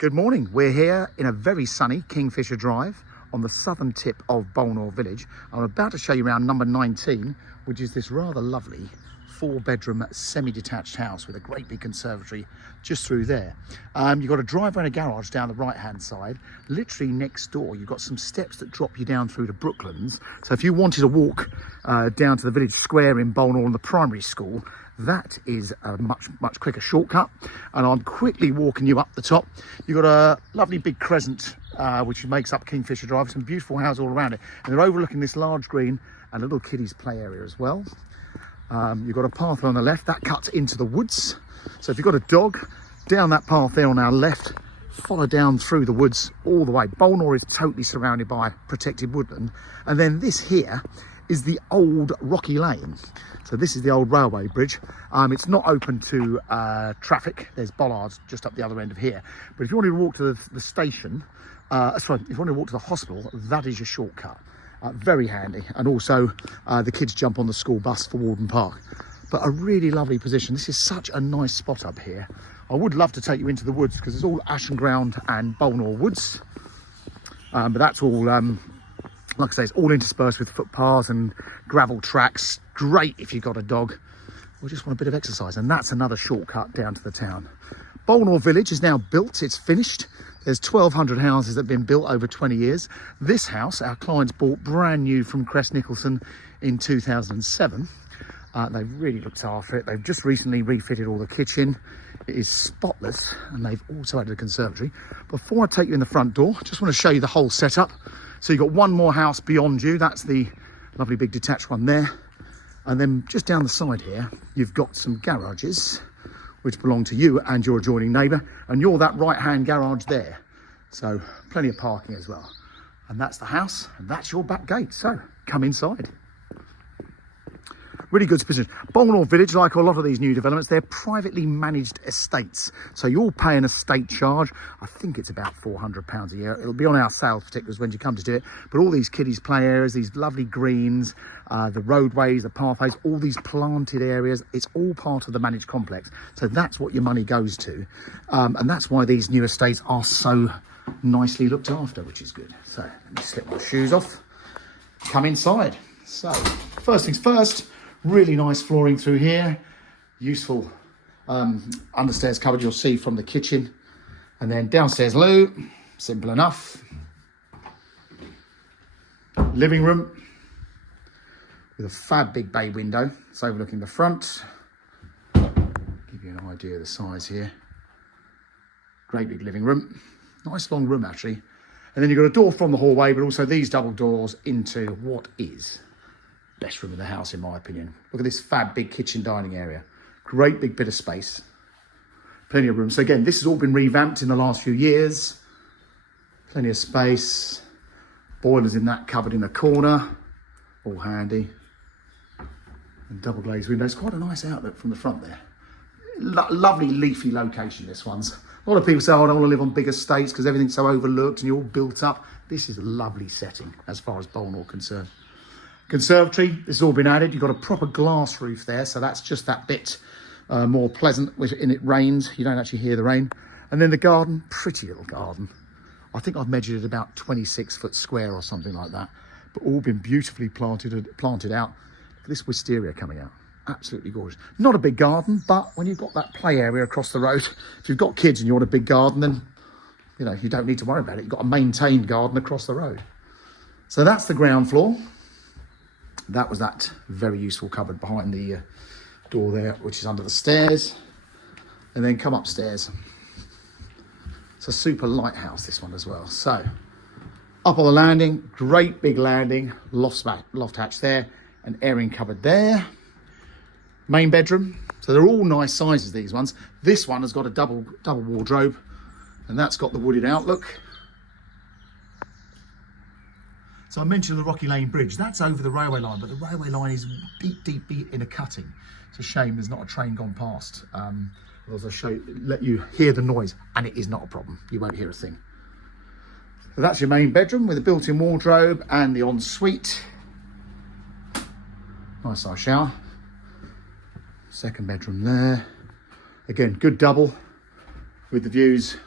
Good morning. We're here in a very sunny Kingfisher Drive on the southern tip of Bolnor village. I'm about to show you around number 19, which is this rather lovely 4-bedroom semi-detached house with a great big conservatory just through there. You've got a driveway and a garage down the right-hand side. Literally next door, you've got some steps that drop you down through to Brooklands. So if you wanted to walk down to the village square in Bolnor and the primary school, that is a much quicker shortcut. And I'm quickly walking you up the top. You've got a lovely big crescent which makes up Kingfisher Drive, some beautiful houses all around it, and they're overlooking this large green and a little kiddies play area as well. You've got a path on the left that cuts into the woods, so if you've got a dog, down that path there on our left, follow down through the woods all the way. Bolnor is totally surrounded by protected woodland, and then this here is the old Rocky Lane. So this is the old railway bridge. It's not open to traffic. There's bollards just up the other end of here. But if you wanted to walk to the station, if you wanted to walk to the hospital, that is your shortcut. Very handy. And also the kids jump on the school bus for Warden Park. But a really lovely position. This is such a nice spot up here. I would love to take you into the woods because it's all Ashen Ground and Bolnor Woods. But that's all, like I say, it's all interspersed with footpaths and gravel tracks. Great if you've got a dog or just want a bit of exercise. And that's another shortcut down to the town. Bolnor village is now built. It's finished. There's 1,200 houses that have been built over 20 years. This house, our clients bought brand new from Crest Nicholson in 2007. They've really looked after it. They've just recently refitted all the kitchen. It is spotless, and they've also added a conservatory. Before I take you in the front door, I just want to show you the whole setup. So you've got one more house beyond you. That's the lovely big detached one there. And then just down the side here, you've got some garages which belong to you and your adjoining neighbour. And you're that right-hand garage there. So plenty of parking as well. And that's the house, and that's your back gate. So come inside. Really good position. Bolnor village, like a lot of these new developments, they're privately managed estates. So you'll pay an estate charge. I think it's about £400 a year. It'll be on our sales particulars when you come to do it. But all these kiddies play areas, these lovely greens, the roadways, the pathways, all these planted areas, it's all part of the managed complex. So that's what your money goes to. And that's why these new estates are so nicely looked after, which is good. So let me slip my shoes off, come inside. So first things first, really nice flooring through here, useful understairs cupboard you'll see from the kitchen, and then downstairs loo, simple enough. Living room with a fab big bay window, it's overlooking the front. Give you an idea of the size here. Great big living room, nice long room actually. And then you've got a door from the hallway, but also these double doors into what is best room in the house, in my opinion. Look at this fab big kitchen dining area. Great big bit of space. Plenty of room. So again, this has all been revamped in the last few years. Plenty of space. Boilers in that cupboard in the corner. All handy. And double glazed windows. Quite a nice outlook from the front there. Lovely leafy location, this one's. A lot of people say, oh, I don't want to live on big estates because everything's so overlooked and you're all built up. This is a lovely setting as far as Bolnor concerned. Conservatory, this has all been added. You've got a proper glass roof there, so that's just that bit more pleasant when it rains. You don't actually hear the rain. And then the garden, pretty little garden. I think I've measured it about 26 foot square or something like that, but all been beautifully planted out. Look at this wisteria coming out. Absolutely gorgeous. Not a big garden, but when you've got that play area across the road, if you've got kids and you want a big garden, then you know you don't need to worry about it. You've got a maintained garden across the road. So that's the ground floor. That was that very useful cupboard behind the door there, which is under the stairs. And then come upstairs. It's a super lighthouse, this one as well. So up on the landing, great big landing, loft hatch there, an airing cupboard there. Main bedroom. So they're all nice sizes, these ones. This one has got a double wardrobe, and that's got the wooded outlook. So I mentioned the Rocky Lane Bridge. That's over the railway line, but the railway line is deep in a cutting. It's a shame there's not a train gone past. Otherwise I'll let you hear the noise, and it is not a problem. You won't hear a thing. So that's your main bedroom with a built-in wardrobe and the ensuite. Nice size shower. Second bedroom there. Again, good double with the views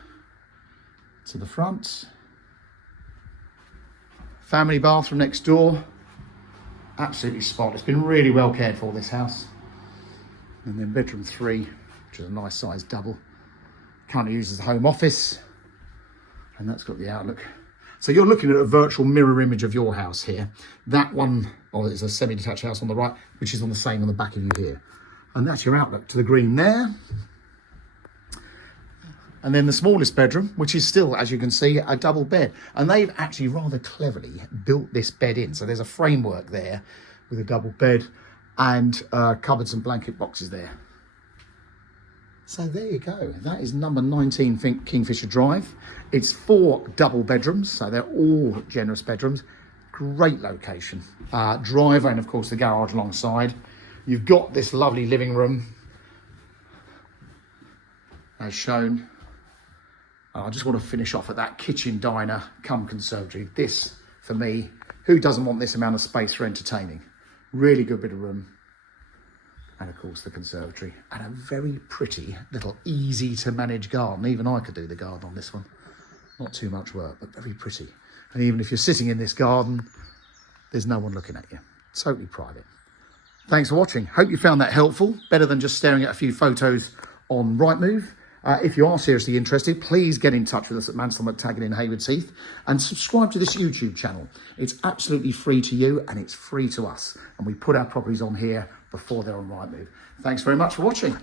to the front. Family bathroom next door. Absolutely spot. It's been really well cared for, this house. And then bedroom 3, which is a nice size double. Currently used as a home office. And that's got the outlook. So you're looking at a virtual mirror image of your house here. That one, is a semi-detached house on the right, which is on the same on the back of you here. And that's your outlook to the green there. And then the smallest bedroom, which is still, as you can see, a double bed. And they've actually rather cleverly built this bed in. So there's a framework there with a double bed and cupboards and blanket boxes there. So there you go. That is number 19 Kingfisher Drive. It's 4 double bedrooms, so they're all generous bedrooms. Great location. Driveway and, of course, the garage alongside. You've got this lovely living room, as shown. I just want to finish off at that kitchen diner cum conservatory. This, for me, who doesn't want this amount of space for entertaining? Really good bit of room. And of course the conservatory. And a very pretty little easy to manage garden. Even I could do the garden on this one. Not too much work, but very pretty. And even if you're sitting in this garden, there's no one looking at you. Totally private. Thanks for watching. Hope you found that helpful. Better than just staring at a few photos on Rightmove. If you are seriously interested, please get in touch with us at Mansell McTaggart in Haywards Heath and subscribe to this YouTube channel. It's absolutely free to you and it's free to us. And we put our properties on here before they're on Rightmove. Thanks very much for watching.